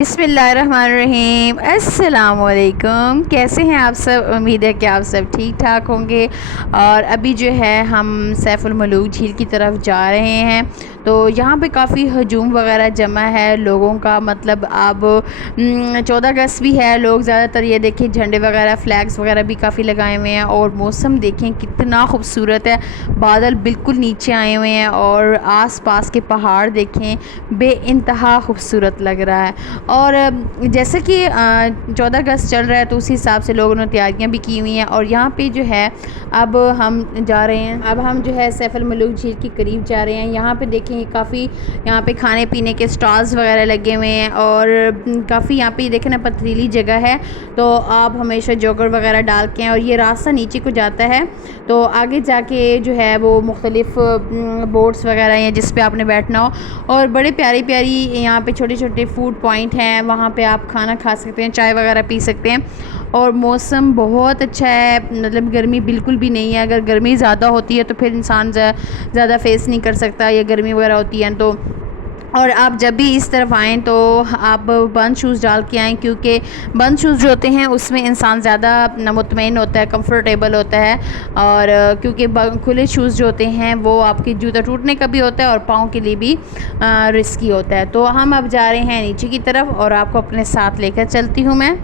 बिस्मिल्लाहिर्रहमानिर्रहीम। अस्सलाम वालेकुम। कैसे हैं आप सब? उम्मीद है कि आप सब ठीक ठाक होंगे। और अभी जो है हम सैफुल मलूक झील की तरफ जा रहे हैं। तो यहाँ पे काफ़ी हजूम वगैरह जमा है लोगों का। मतलब अब 14 अगस्त भी है। लोग ज़्यादातर ये देखें झंडे वगैरह फ्लैग्स वगैरह भी काफ़ी लगाए हुए हैं। और मौसम देखें कितना खूबसूरत है। बादल बिल्कुल नीचे आए हुए हैं और आस पास के पहाड़ देखें, बेइंतहा खूबसूरत लग रहा है। और जैसे कि 14 अगस्त चल रहा है तो उसी हिसाब से लोगों ने तैयारियां भी की हुई हैं। और यहाँ पे जो है अब हम जा रहे हैं, अब हम जो है सैफुल मलूक झील के करीब जा रहे हैं। यहाँ पे देखें काफ़ी यहाँ पे खाने पीने के स्टॉल्स वगैरह लगे हुए हैं। और काफ़ी यहाँ पे देखें ना पथरीली जगह है, तो आप हमेशा जॉगर वगैरह डाल के, और ये रास्ता नीचे को जाता है तो आगे जाके जो है वो मुख्तलिफ़ बोट्स वगैरह हैं जिस पे आपने बैठना हो। और बड़े प्यारी प्यारी यहाँ पे छोटे छोटे फूड पॉइंट हैं, वहाँ पे आप खाना खा सकते हैं, चाय वगैरह पी सकते हैं। और मौसम बहुत अच्छा है, मतलब गर्मी बिल्कुल भी नहीं है। अगर गर्मी ज़्यादा होती है तो फिर इंसान ज़्यादा फेस नहीं कर सकता, या गर्मी वगैरह होती है तो। और आप जब भी इस तरफ आएँ तो आप बंद शूज़ डाल के आएँ, क्योंकि बंद शूज़ जो होते हैं उसमें इंसान ज़्यादा मुतमईन होता है, कंफर्टेबल होता है। और क्योंकि खुले शूज़ जो होते हैं वो आपके जूता टूटने का भी होता है और पाँव के लिए भी रिस्की होता है। तो हम अब जा रहे हैं नीचे की तरफ और आपको अपने साथ लेकर चलती हूँ मैं।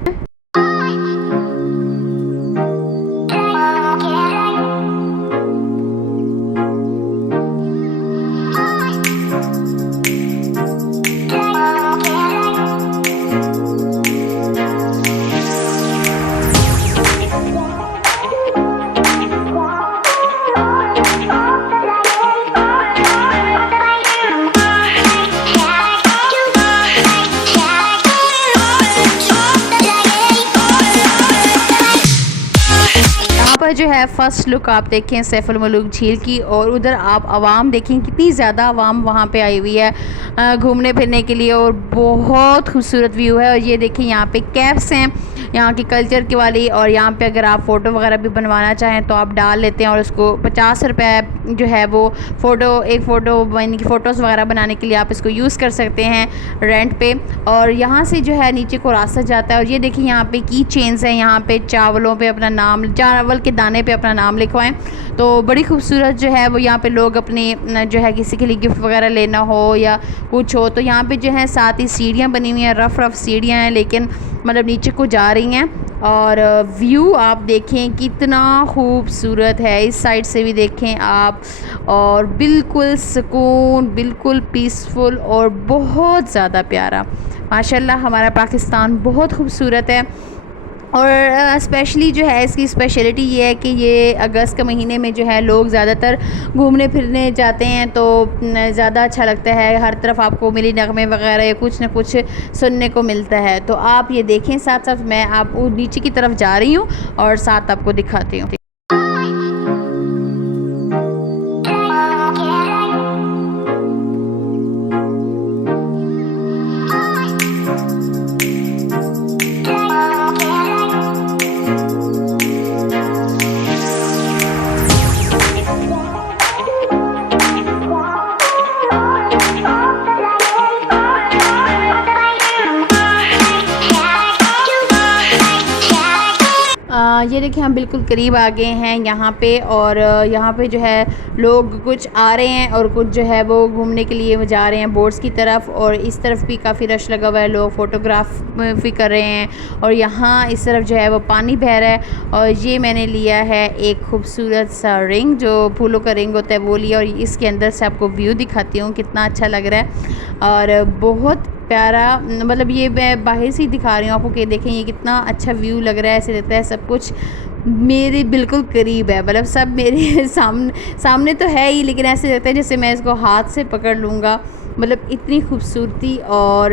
पर जो है फ़र्स्ट लुक आप देखें सैफुल मलूक झील की, और उधर आप आवाम देखें कितनी ज़्यादा आवाम वहाँ पे आई हुई है घूमने फिरने के लिए। और बहुत खूबसूरत व्यू है। और ये देखें यहाँ पे कैप्स हैं यहाँ की कल्चर की वाली। और यहाँ पे अगर आप फ़ोटो वगैरह भी बनवाना चाहें तो आप डाल लेते हैं, और उसको 50 रुपये जो है वो एक फ़ोटो यानी कि फ़ोटोज़ वगैरह बनाने के लिए आप इसको यूज़ कर सकते हैं रेंट पे। और यहाँ से जो है नीचे को रास्ता जाता है। और ये देखिए यहाँ पे की चेन्स हैं, यहाँ पे चावलों पे अपना नाम, चावल के दाने पे अपना नाम लिखवाएं। तो बड़ी खूबसूरत जो है वो यहाँ पे लोग अपने जो है किसी के लिए गिफ्ट वगैरह लेना हो या कुछ हो तो यहाँ पे जो है साथ ही सीढ़ियाँ बनी हुई हैं, रफ़ सीढ़ियाँ हैं लेकिन मतलब नीचे को जा रही हैं। और व्यू आप देखें कितना खूबसूरत है, इस साइड से भी देखें आप। और बिल्कुल सुकून, बिल्कुल पीसफुल और बहुत ज़्यादा प्यारा। माशाल्लाह हमारा पाकिस्तान बहुत खूबसूरत है। और स्पेशली जो है इसकी स्पेशलिटी ये है कि ये अगस्त के महीने में जो है लोग ज़्यादातर घूमने फिरने जाते हैं, तो ज़्यादा अच्छा लगता है। हर तरफ आपको मिली नगमे वगैरह या कुछ न कुछ सुनने को मिलता है। तो आप ये देखें, साथ साथ मैं आप नीचे की तरफ जा रही हूँ और साथ आपको दिखाती हूँ। ये देखिए हम बिल्कुल करीब आ गए हैं यहाँ पे। और यहाँ पे जो है लोग कुछ आ रहे हैं और कुछ जो है वो घूमने के लिए जा रहे हैं बोट्स की तरफ। और इस तरफ भी काफ़ी रश लगा हुआ है, लोग फ़ोटोग्राफ भी कर रहे हैं। और यहाँ इस तरफ जो है वो पानी बह रहा है। और ये मैंने लिया है एक खूबसूरत सा रिंग, जो फूलों का रिंग होता है वो लिया। और इसके अंदर से आपको व्यू दिखाती हूँ कितना अच्छा लग रहा है और बहुत प्यारा। मतलब ये मैं बाहर से ही दिखा रही हूँ आपको कि देखें ये कितना अच्छा व्यू लग रहा है। ऐसे लगता है सब कुछ मेरे बिल्कुल करीब है, मतलब सब मेरे सामने तो है ही, लेकिन ऐसे लगता है जैसे मैं इसको हाथ से पकड़ लूँगा। मतलब इतनी खूबसूरती और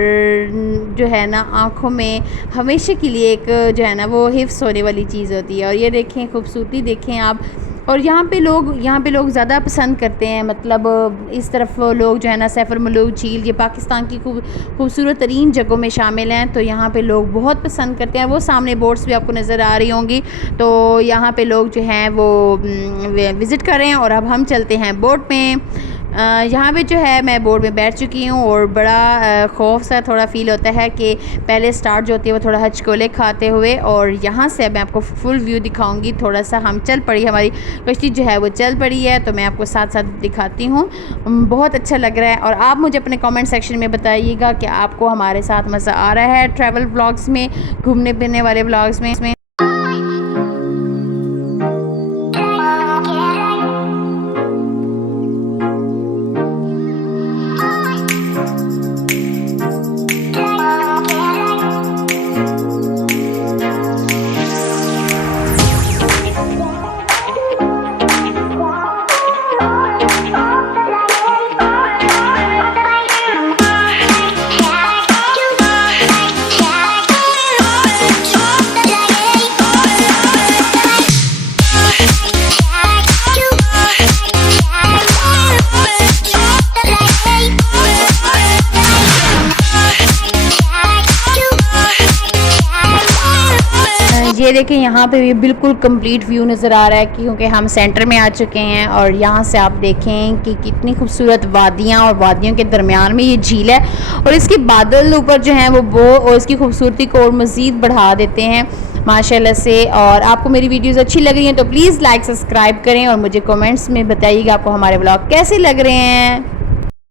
जो है ना आँखों में हमेशा के लिए एक जो है ना वो हिफ्स होने वाली चीज़ होती है। और ये देखें खूबसूरती देखें आप। और यहाँ पे लोग ज़्यादा पसंद करते हैं, मतलब इस तरफ लोग जो है ना सैफुल मलूक झील ये पाकिस्तान की खूबसूरत तरीन जगहों में शामिल हैं, तो यहाँ पे लोग बहुत पसंद करते हैं। वो सामने बोट्स भी आपको नज़र आ रही होंगी, तो यहाँ पे लोग जो हैं वो विज़िट कर रहे हैं। और अब हम चलते हैं बोट में। यहाँ पे जो है मैं बोर्ड में बैठ चुकी हूँ और बड़ा खौफ सा थोड़ा फ़ील होता है कि पहले स्टार्ट जो होती है वो थोड़ा हचकोले खाते हुए, और यहाँ से मैं आपको फुल व्यू दिखाऊंगी। थोड़ा सा हम चल पड़ी, हमारी कश्ती जो है वो चल पड़ी है, तो मैं आपको साथ साथ दिखाती हूँ। बहुत अच्छा लग रहा है। और आप मुझे अपने कमेंट सेक्शन में बताइएगा कि आपको हमारे साथ मज़ा आ रहा है ट्रैवल ब्लॉग्स में, घूमने फिरने वाले ब्लॉग्स में। ये देखें, यहाँ पे भी बिल्कुल कंप्लीट व्यू नज़र आ रहा है क्योंकि हम सेंटर में आ चुके हैं। और यहाँ से आप देखें कि कितनी खूबसूरत वादियाँ, और वादियों के दरमियान में ये झील है, और इसके बादल ऊपर जो हैं वो और इसकी खूबसूरती को और मज़ीद बढ़ा देते हैं माशाल्लाह से। और आपको मेरी वीडियोस अच्छी लग रही हैं तो प्लीज़ लाइक सब्सक्राइब करें और मुझे कमेंट्स में बताइएगा आपको हमारे ब्लॉग कैसे लग रहे हैं।